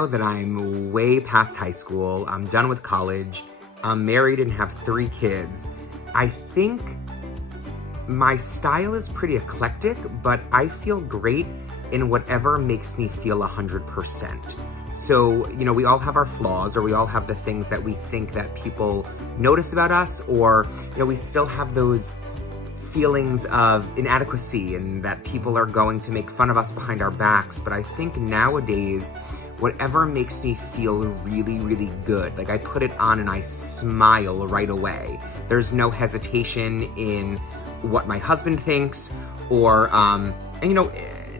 now that I'm way past high school, I'm done with college, I'm married and have 3 kids, I think my style is pretty eclectic, but I feel great in whatever makes me feel 100%. So, we all have our flaws, or we all have the things that we think that people notice about us, or, we still have those feelings of inadequacy and that people are going to make fun of us behind our backs. But I think nowadays, whatever makes me feel really, really good, like I put it on and I smile right away. There's no hesitation in what my husband thinks, or,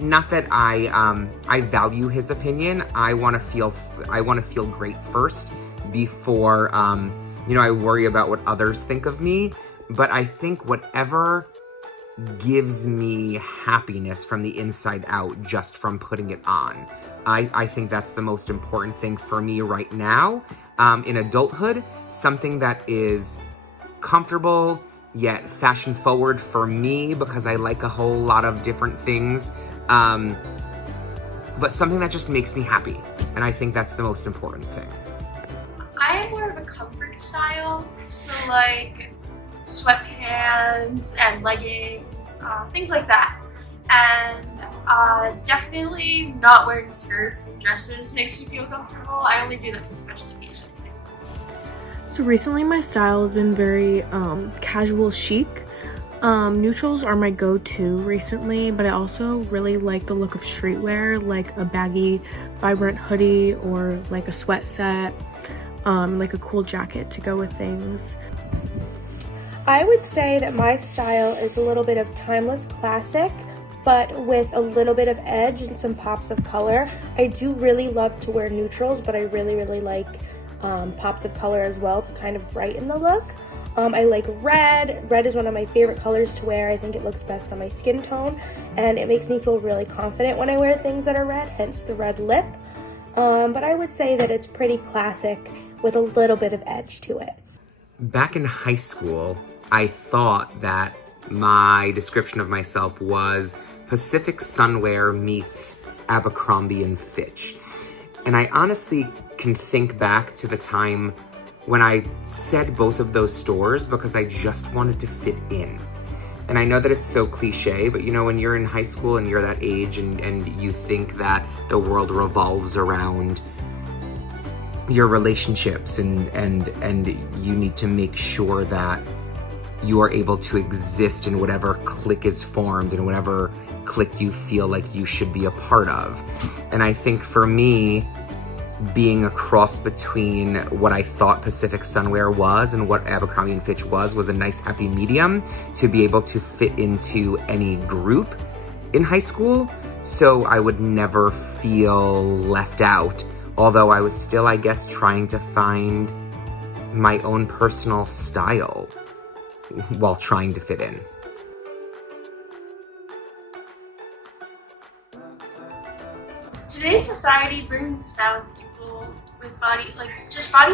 not that I value his opinion. I want to feel great first before, I worry about what others think of me. But I think whatever gives me happiness from the inside out, just from putting it on, I think that's the most important thing for me right now. In adulthood, something that is comfortable, yet fashion forward for me, because I like a whole lot of different things. But something that just makes me happy. And I think that's the most important thing. I am more of a comfort style, so like sweatpants and leggings, things like that. And definitely not wearing skirts and dresses makes me feel comfortable. I only do that for special occasions. So recently my style has been very casual chic. Neutrals are my go-to recently, but I also really like the look of streetwear, like a baggy, vibrant hoodie, or like a sweat set, like a cool jacket to go with things. I would say that my style is a little bit of timeless classic, but with a little bit of edge and some pops of color. I do really love to wear neutrals, but I really, really like pops of color as well to kind of brighten the look. I like red. Red is one of my favorite colors to wear. I think it looks best on my skin tone, and it makes me feel really confident when I wear things that are red, hence the red lip. But I would say that it's pretty classic with a little bit of edge to it. Back in high school, I thought that my description of myself was Pacific Sunwear meets Abercrombie and Fitch. And I honestly can think back to the time when I said both of those stores because I just wanted to fit in. And I know that it's so cliche, but when you're in high school and you're that age and you think that the world revolves around your relationships and you need to make sure that you are able to exist in whatever clique is formed and whatever clique you feel like you should be a part of. And I think for me, being a cross between what I thought Pacific Sunwear was and what Abercrombie & Fitch was a nice happy medium to be able to fit into any group in high school, so I would never feel left out, although I was still, I guess, trying to find my own personal style while trying to fit in. Today's society brings down people with body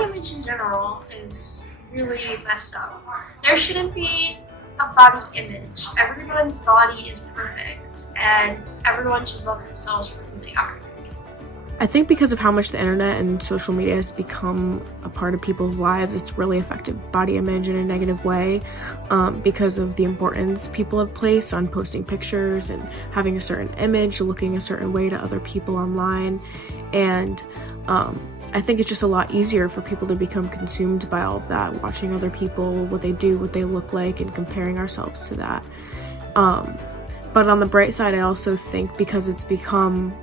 image in general is really messed up. There shouldn't be a body image. Everyone's body is perfect, and everyone should love themselves for who they are. I think because of how much the internet and social media has become a part of people's lives, it's really affected body image in a negative way, because of the importance people have placed on posting pictures and having a certain image, looking a certain way to other people online. And I think it's just a lot easier for people to become consumed by all of that, watching other people, what they do, what they look like, and comparing ourselves to that. But on the bright side, I also think because it's become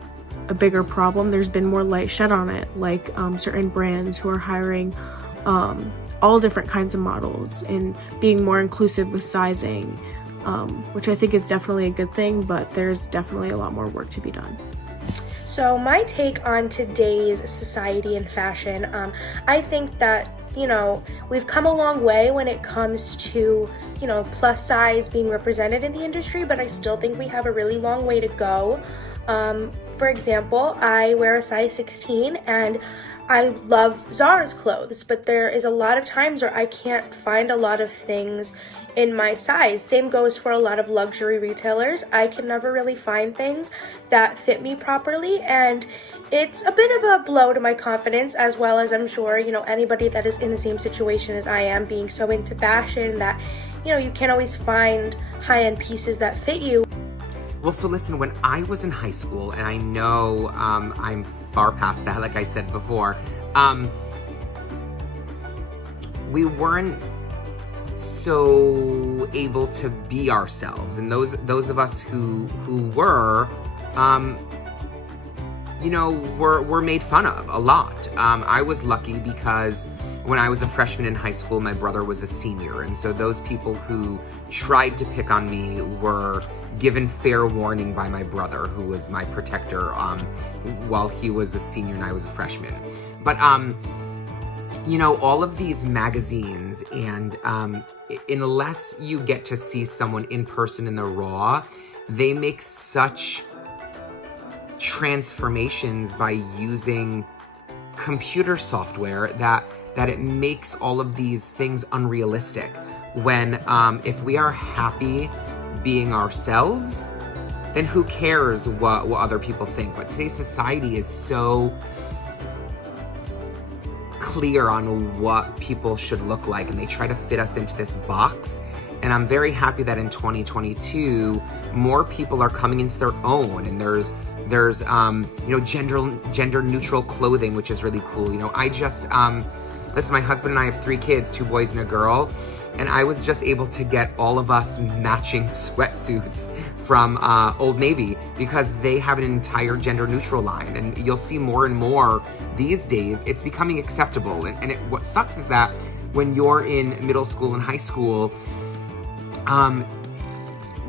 a bigger problem, there's been more light shed on it, like certain brands who are hiring all different kinds of models and being more inclusive with sizing, which I think is definitely a good thing, but there's definitely a lot more work to be done. So my take on today's society and fashion, I think that, we've come a long way when it comes to, plus size being represented in the industry, but I still think we have a really long way to go. For example, I wear a size 16 and I love Zara's clothes, but there is a lot of times where I can't find a lot of things in my size. Same goes for a lot of luxury retailers. I can never really find things that fit me properly, and it's a bit of a blow to my confidence, as well as I'm sure, anybody that is in the same situation as I am, being so into fashion that, you can't always find high-end pieces that fit you. Well, so listen, when I was in high school, and I know I'm far past that, like I said before, we weren't so able to be ourselves. And those of us who were, were made fun of a lot. I was lucky because when I was a freshman in high school, my brother was a senior. And so those people who tried to pick on me were given fair warning by my brother, who was my protector while he was a senior and I was a freshman. But, all of these magazines and unless you get to see someone in person in the raw, they make such transformations by using computer software that it makes all of these things unrealistic. When if we are happy being ourselves, then who cares what other people think? But today's society is so clear on what people should look like, and they try to fit us into this box. And I'm very happy that in 2022, more people are coming into their own, and there's gender neutral clothing, which is really cool. I just listen, my husband and I have 3 kids, 2 boys and a girl, and I was just able to get all of us matching sweatsuits from Old Navy because they have an entire gender neutral line. And you'll see more and more these days, it's becoming acceptable. And what sucks is that when you're in middle school and high school,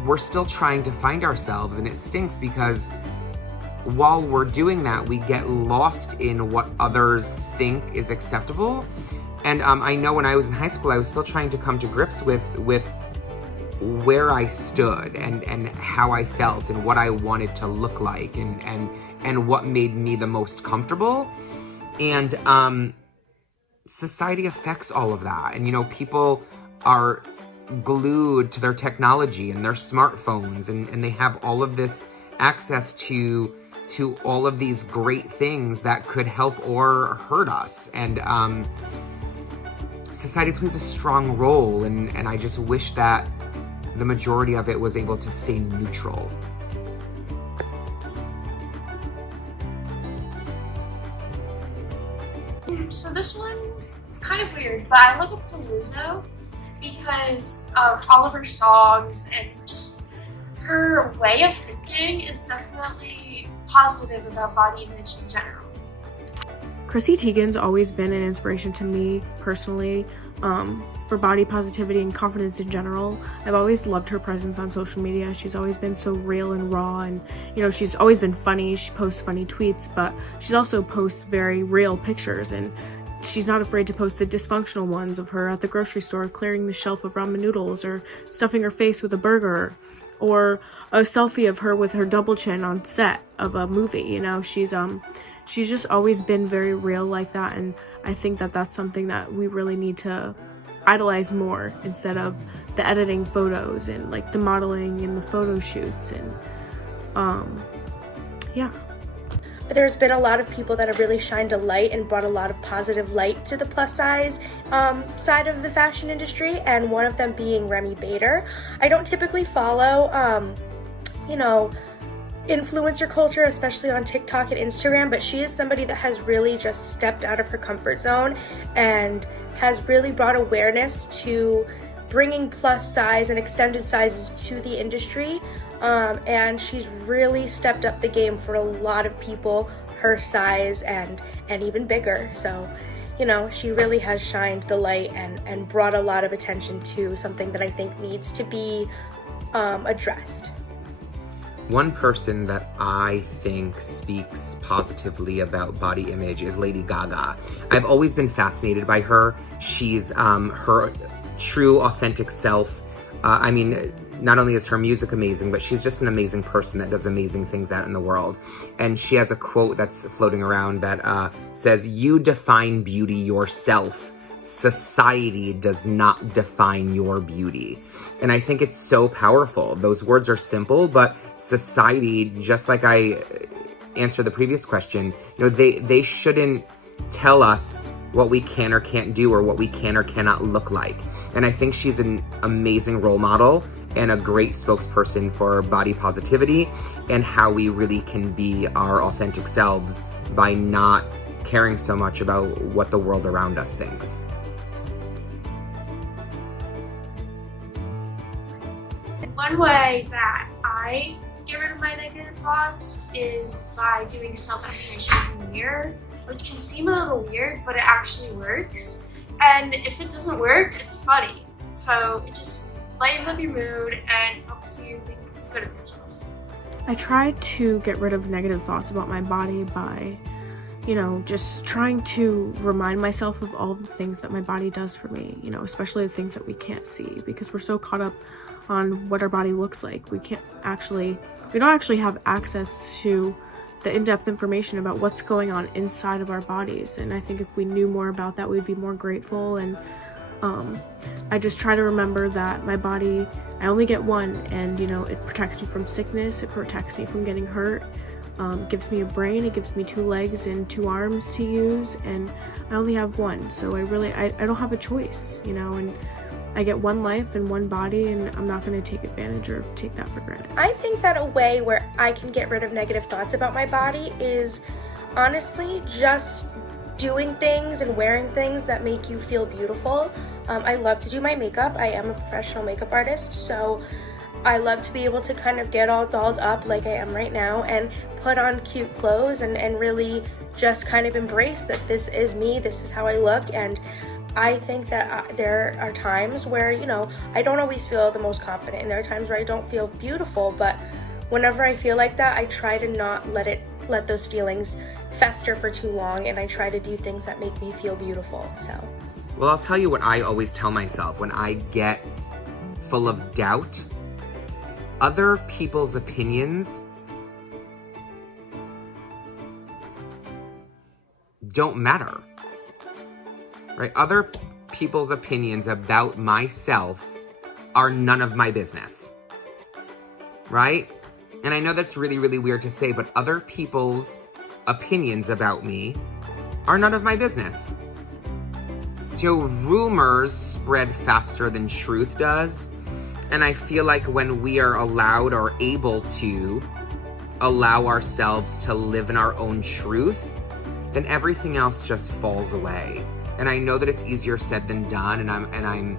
we're still trying to find ourselves, and it stinks because while we're doing that, we get lost in what others think is acceptable. And I know when I was in high school, I was still trying to come to grips with where I stood and how I felt and what I wanted to look like and what made me the most comfortable. And society affects all of that. And, people are glued to their technology and their smartphones, and they have all of this access to all of these great things that could help or hurt us. And society plays a strong role, and I just wish that the majority of it was able to stay neutral. So this one is kind of weird, but I look up to Lizzo because of all of her songs, and just her way of thinking is definitely positive about body image in general. Chrissy Teigen's always been an inspiration to me personally, for body positivity and confidence in general. I've always loved her presence on social media. She's always been so real and raw, and she's always been funny. She posts funny tweets, but she also posts very real pictures, and she's not afraid to post the dysfunctional ones of her at the grocery store clearing the shelf of ramen noodles, or stuffing her face with a burger, or a selfie of her with her double chin on set of a movie. She's just always been very real like that, and I think that that's something that we really need to idolize more, instead of the editing photos and like the modeling and the photo shoots. And yeah. There's been a lot of people that have really shined a light and brought a lot of positive light to the plus size side of the fashion industry, and one of them being Remy Bader. I don't typically follow influencer culture, especially on TikTok and Instagram, but she is somebody that has really just stepped out of her comfort zone and has really brought awareness to bringing plus size and extended sizes to the industry, and she's really stepped up the game for a lot of people her size and even bigger. So she really has shined the light and brought a lot of attention to something that I think needs to be addressed. One person that I think speaks positively about body image is Lady Gaga. I've always been fascinated by her. She's her true, authentic self. Not only is her music amazing, but she's just an amazing person that does amazing things out in the world. And she has a quote that's floating around that says, "You define beauty yourself. Society does not define your beauty." And I think it's so powerful. Those words are simple, but society, just like I answer the previous question, they shouldn't tell us what we can or can't do or what we can or cannot look like. And I think she's an amazing role model and a great spokesperson for body positivity and how we really can be our authentic selves by not caring so much about what the world around us thinks. One way that I get rid of my negative thoughts is by doing self-affirmations in the mirror, which can seem a little weird, but it actually works. And if it doesn't work, it's funny. So it just lightens up your mood and helps you think good of yourself. I try to get rid of negative thoughts about my body by, just trying to remind myself of all the things that my body does for me, especially the things that we can't see, because we're so caught up on what our body looks like. We don't actually have access to the in-depth information about what's going on inside of our bodies. And I think if we knew more about that, we'd be more grateful. And I just try to remember that my body, I only get one, and it protects me from sickness, it protects me from getting hurt, gives me a brain, it gives me 2 legs and 2 arms to use, and I only have one. So I don't have a choice, and I get one life and one body, and I'm not going to take advantage or take that for granted. I think that a way where I can get rid of negative thoughts about my body is honestly just doing things and wearing things that make you feel beautiful. I love to do my makeup. I am a professional makeup artist, so I love to be able to kind of get all dolled up like I am right now and put on cute clothes and really just kind of embrace that this is me, this is how I look. And I think that there are times where, I don't always feel the most confident, and there are times where I don't feel beautiful, but whenever I feel like that, I try to not let those feelings fester for too long, and I try to do things that make me feel beautiful. So, well, I'll tell you what I always tell myself when I get full of doubt. Other people's opinions don't matter. Right? Other people's opinions about myself are none of my business. Right? And I know that's really, really weird to say, but other people's opinions about me are none of my business. So rumors spread faster than truth does. And I feel like when we are allowed or able to allow ourselves to live in our own truth, then everything else just falls away. And I know that it's easier said than done, and I'm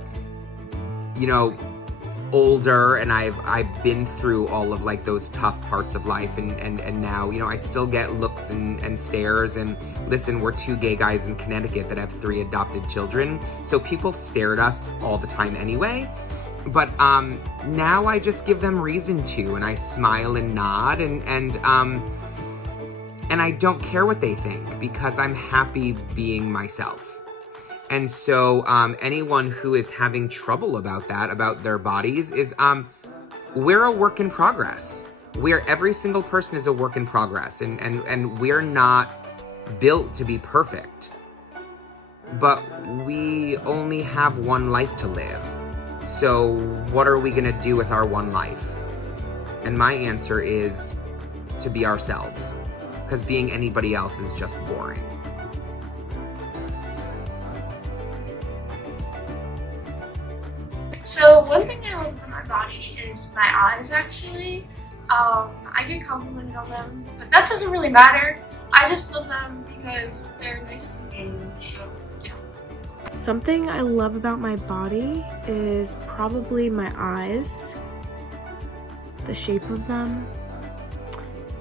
older, and I've been through all of like those tough parts of life, and now, I still get looks and stares, and listen, we're 2 gay guys in Connecticut that have 3 adopted children, so people stare at us all the time anyway. But now I just give them reason to, and I smile and nod, and I don't care what they think, because I'm happy being myself. And so anyone who is having trouble about that, about their bodies, is we're a work in progress. Every single person is a work in progress, and we're not built to be perfect. But we only have one life to live. So what are we gonna do with our one life? And my answer is to be ourselves, because being anybody else is just boring. So one thing I like about my body is my eyes, actually. I get complimented on them, but that doesn't really matter. I just love them because they're nice looking, so yeah. Something I love about my body is probably my eyes, the shape of them,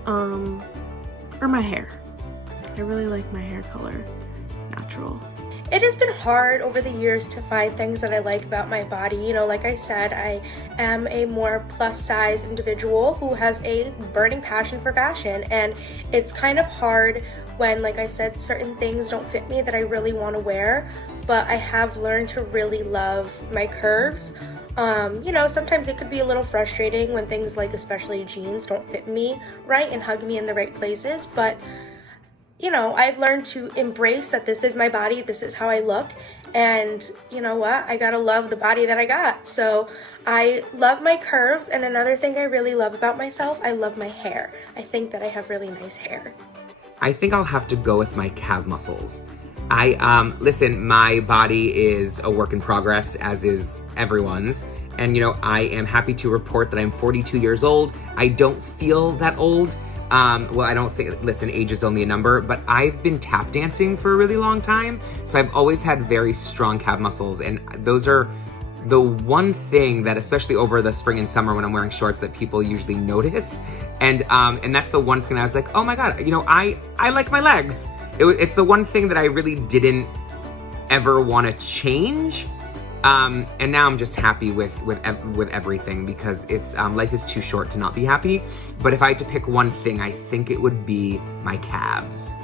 or my hair. I really like my hair color, natural. It has been hard over the years to find things that I like about my body. Like I said, I am a more plus size individual who has a burning passion for fashion, and it's kind of hard when, like I said, certain things don't fit me that I really want to wear, but I have learned to really love my curves. Sometimes it could be a little frustrating when things like especially jeans don't fit me right and hug me in the right places, but I've learned to embrace that this is my body, this is how I look, And you know what? I gotta love the body that I got. So I love my curves, and another thing I really love about myself, I love my hair. I think that I have really nice hair. I think I'll have to go with my calf muscles. Listen, my body is a work in progress, as is everyone's. And, I am happy to report that I'm 42 years old. I don't feel that old. I don't think, listen, age is only a number, but I've been tap dancing for a really long time. So I've always had very strong calf muscles. And those are the one thing that, especially over the spring and summer when I'm wearing shorts, that people usually notice. And that's the one thing I was like, oh my God, I like my legs. It's the one thing that I really didn't ever want to change. And now I'm just happy with everything, because it's life is too short to not be happy. But if I had to pick one thing, I think it would be my calves.